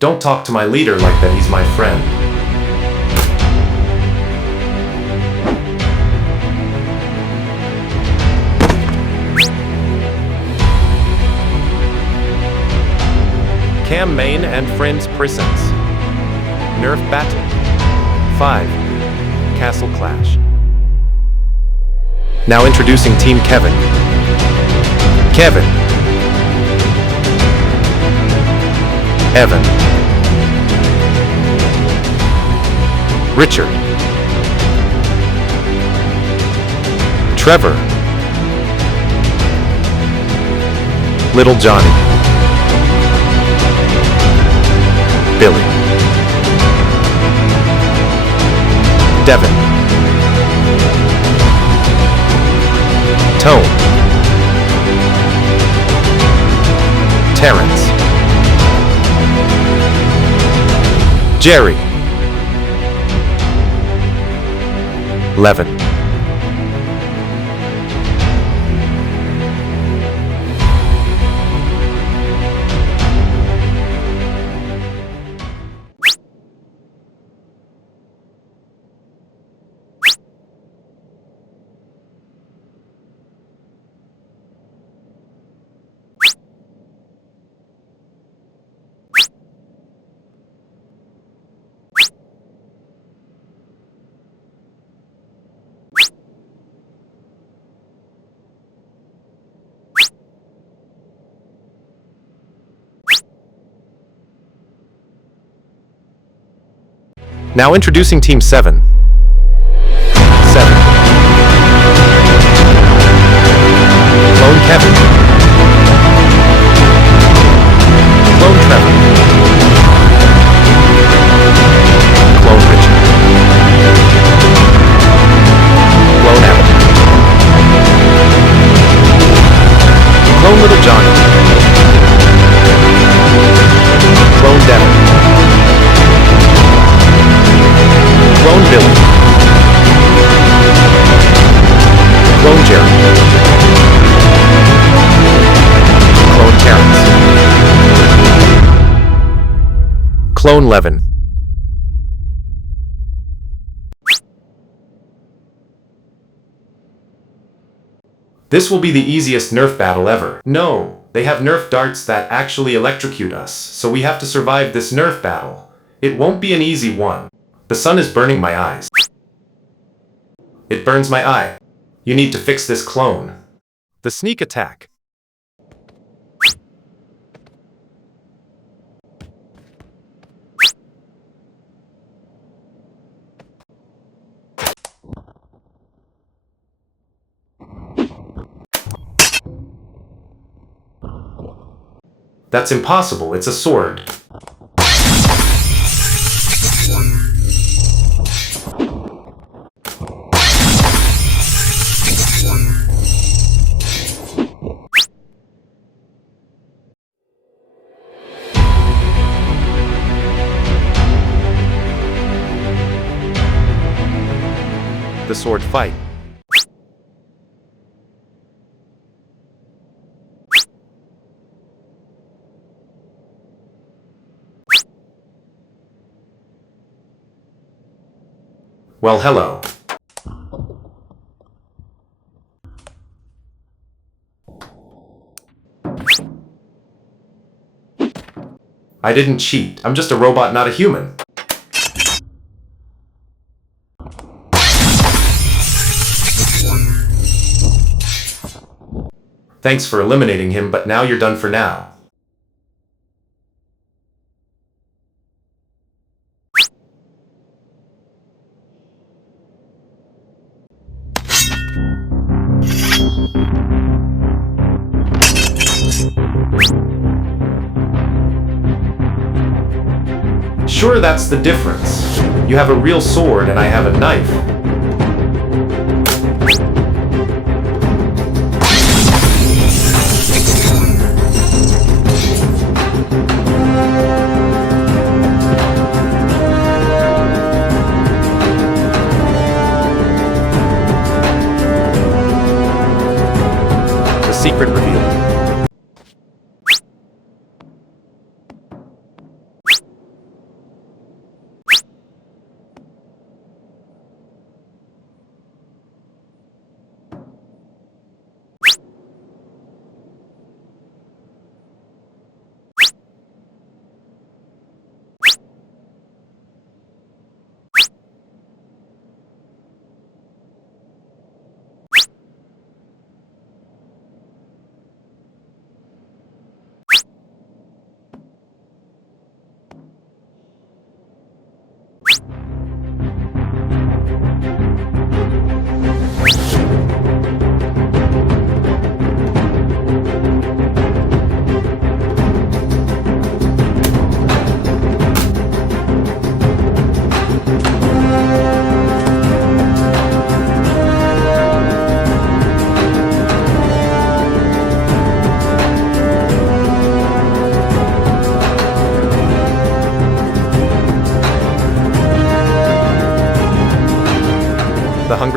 Don't talk to my leader like that, he's my friend. Cam Mayne and Friends Prisons. Nerf Battle. 5. Castle Clash. Now introducing Team Kevin. Kevin. Evan. Richard. Trevor. Little Johnny. Billy. Devin. Tone. Terrence. Jerry. Levin. Now introducing Team 7. 7. Clone Kevin. Clone Trevor. Clone Richard. Clone Evan. Clone Little Johnny. Clone Devin. Clone Billy. Clone Jerry. Clone Terrence. Clone Levin. This will be the easiest Nerf battle ever. No, they have Nerf darts that actually electrocute us, so we have to survive this Nerf battle. It won't be an easy one. The sun is burning my eyes. It burns my eye. You need to fix this clone. The sneak attack. That's impossible, it's a sword. The sword fight. Well, hello. I didn't cheat. I'm just a robot, not a human. Thanks for eliminating him, but now you're done for now. Sure, that's the difference. You have a real sword and I have a knife. The secret revealed.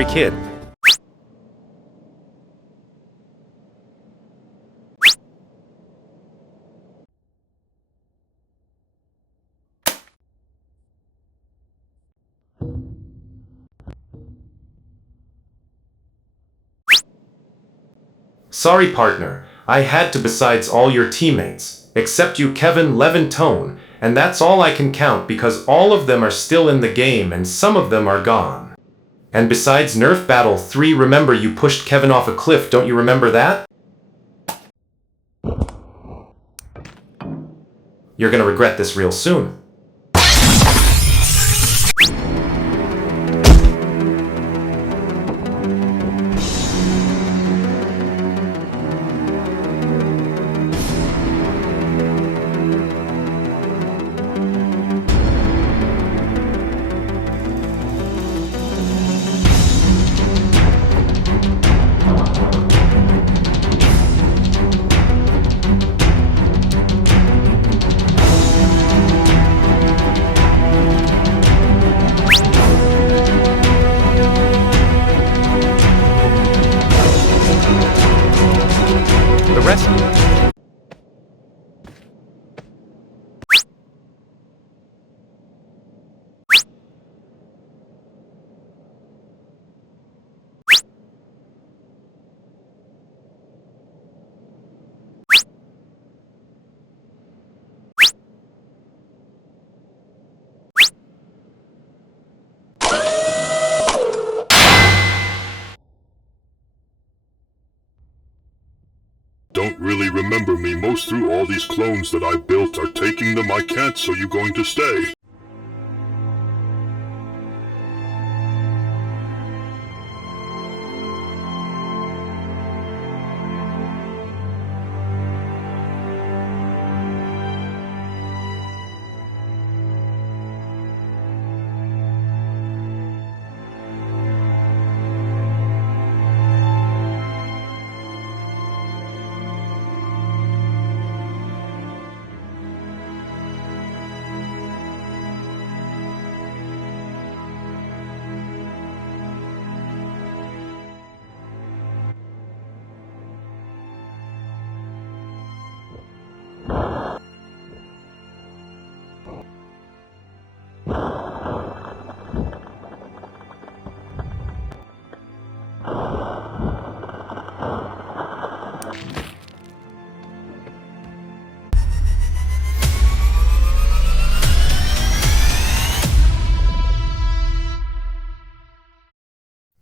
every kid. Sorry, partner. I had to besides all your teammates, except you Kevin, Levin, Tone, and that's all I can count because all of them are still in the game and some of them are gone. And besides Nerf Battle 3, remember you pushed Kevin off a cliff, don't you remember that? You're gonna regret this real soon. The rest. Don't really remember me. Most through all these clones that I built are taking them. I can't, so you going to stay?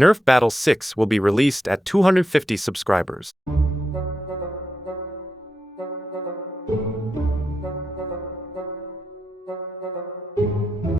Nerf Battle 6 will be released at 250 subscribers.